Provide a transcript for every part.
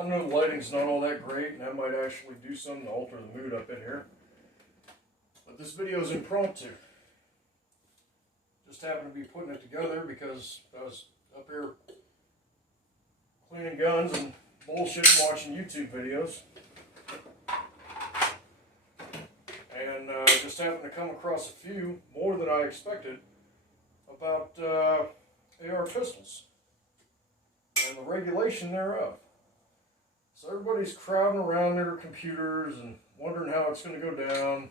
I know the lighting's not all that great, and that might actually do something to alter the mood up in here. But this video is impromptu. Just happened to be putting it together because I was up here cleaning guns and bullshitting, watching YouTube videos. And just happened to come across a few, more than I expected, about AR pistols and the regulation thereof. So everybody's crowding around their computers and wondering how it's going to go down,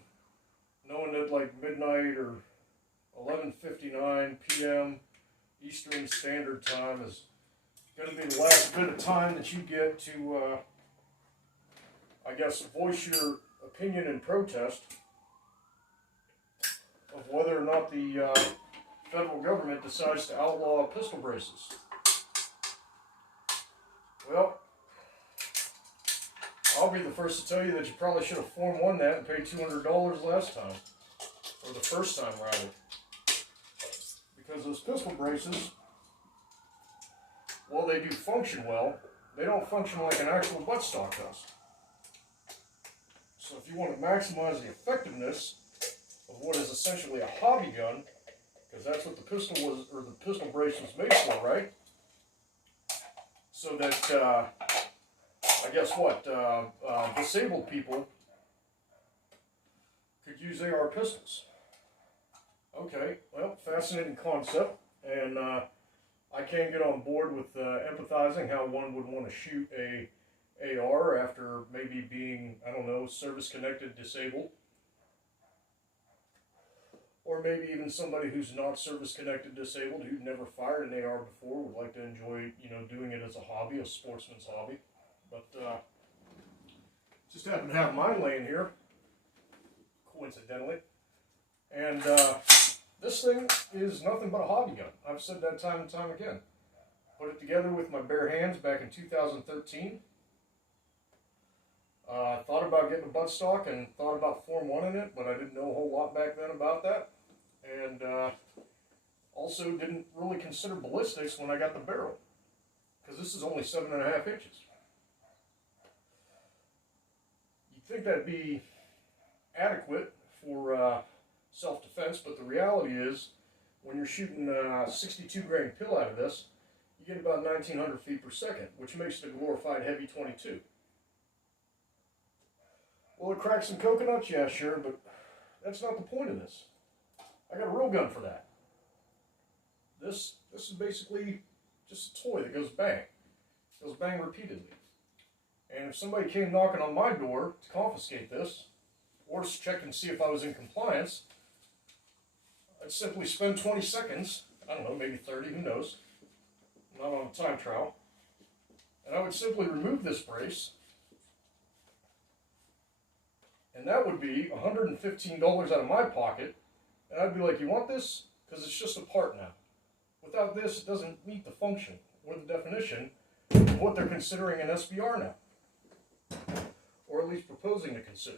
knowing that like midnight or 11:59 p.m. Eastern Standard Time is going to be the last bit of time that you get to, I guess, voice your opinion and protest of whether or not the federal government decides to outlaw pistol braces. Well, I'll be the first to tell you that you probably should have Form 1 that and paid $200 last time. Or the first time, rather. Because those pistol braces, while they do function well, they don't function like an actual buttstock does. So if you want to maximize the effectiveness of what is essentially a hobby gun, because that's what the pistol was, or the pistol brace was made for, right? So that, I guess what, disabled people could use AR pistols. Okay, well, fascinating concept, and I can get on board with empathizing how one would want to shoot a AR after maybe being, I don't know, service-connected disabled. Or maybe even somebody who's not service-connected disabled, who'd never fired an AR before, would like to enjoy, doing it as a hobby, a sportsman's hobby. But just happen to have mine laying here, coincidentally. And this thing is nothing but a hobby gun. I've said that time and time again. Put it together with my bare hands back in 2013. Thought about getting a buttstock and thought about Form 1 in it, but I didn't know a whole lot back then about that. And also didn't really consider ballistics when I got the barrel, because this is only 7.5 inches. You'd think that'd be adequate for self-defense, but the reality is, when you're shooting a 62 grain pill out of this, you get about 1,900 feet per second, which makes it a glorified heavy 22. Will it crack some coconuts? Yeah, sure, but that's not the point of this. I got a real gun for that. This is basically just a toy that goes bang. It goes bang repeatedly. And if somebody came knocking on my door to confiscate this, or to check and see if I was in compliance, I'd simply spend 20 seconds, I don't know, maybe 30, who knows. I'm not on a time trial. And I would simply remove this brace, and that would be $115 out of my pocket, and I'd be like, you want this? Because it's just a part now. Without this, it doesn't meet the function or the definition of what they're considering an SBR now, or at least proposing to consider.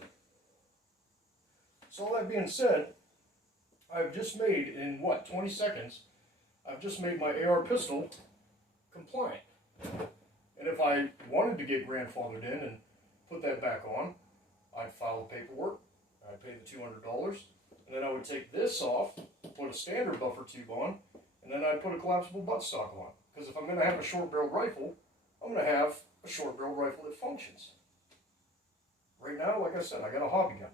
So all that being said, I've just made, in 20 seconds, I've just made my AR pistol compliant. And if I wanted to get grandfathered in and put that back on, I'd file the paperwork, I'd pay the $200, and then I would take this off, put a standard buffer tube on, and then I'd put a collapsible buttstock on. Because if I'm going to have a short-barreled rifle, I'm going to have a short-barreled rifle that functions. Right now, like I said, I got a hobby gun.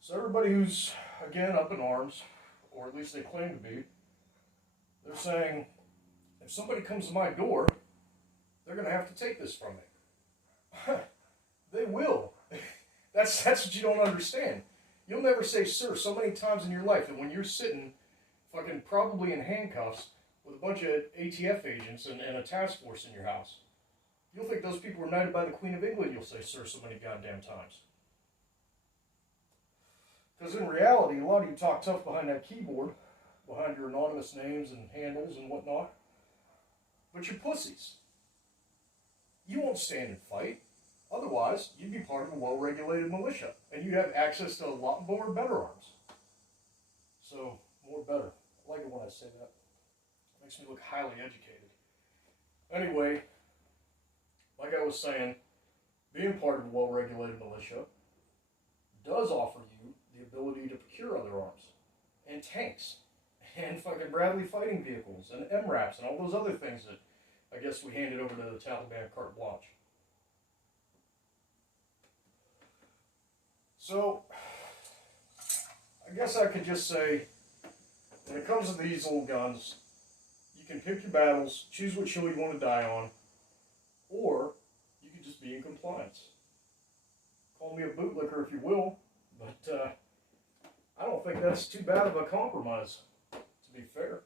So everybody who's, again, up in arms, or at least they claim to be, they're saying, if somebody comes to my door, they're going to have to take this from me. They will. That's what you don't understand. You'll never say sir so many times in your life that when you're sitting fucking probably in handcuffs with a bunch of ATF agents and a task force in your house, you'll think those people were knighted by the Queen of England, you'll say sir so many goddamn times. Because in reality, a lot of you talk tough behind that keyboard, behind your anonymous names and handles and whatnot, but you're pussies. You won't stand and fight. Otherwise, you'd be part of a well-regulated militia, and you'd have access to a lot more better arms. So, more better. I like it when I say that. It makes me look highly educated. Anyway, like I was saying, being part of a well-regulated militia does offer you the ability to procure other arms and tanks and fucking Bradley fighting vehicles and MRAPs and all those other things that I guess we handed over to the Taliban carte blanche. So, I guess I could just say, when it comes to these old guns, you can pick your battles, choose what hill you want to die on, or you could just be in compliance. Call me a bootlicker if you will, but I don't think that's too bad of a compromise, to be fair.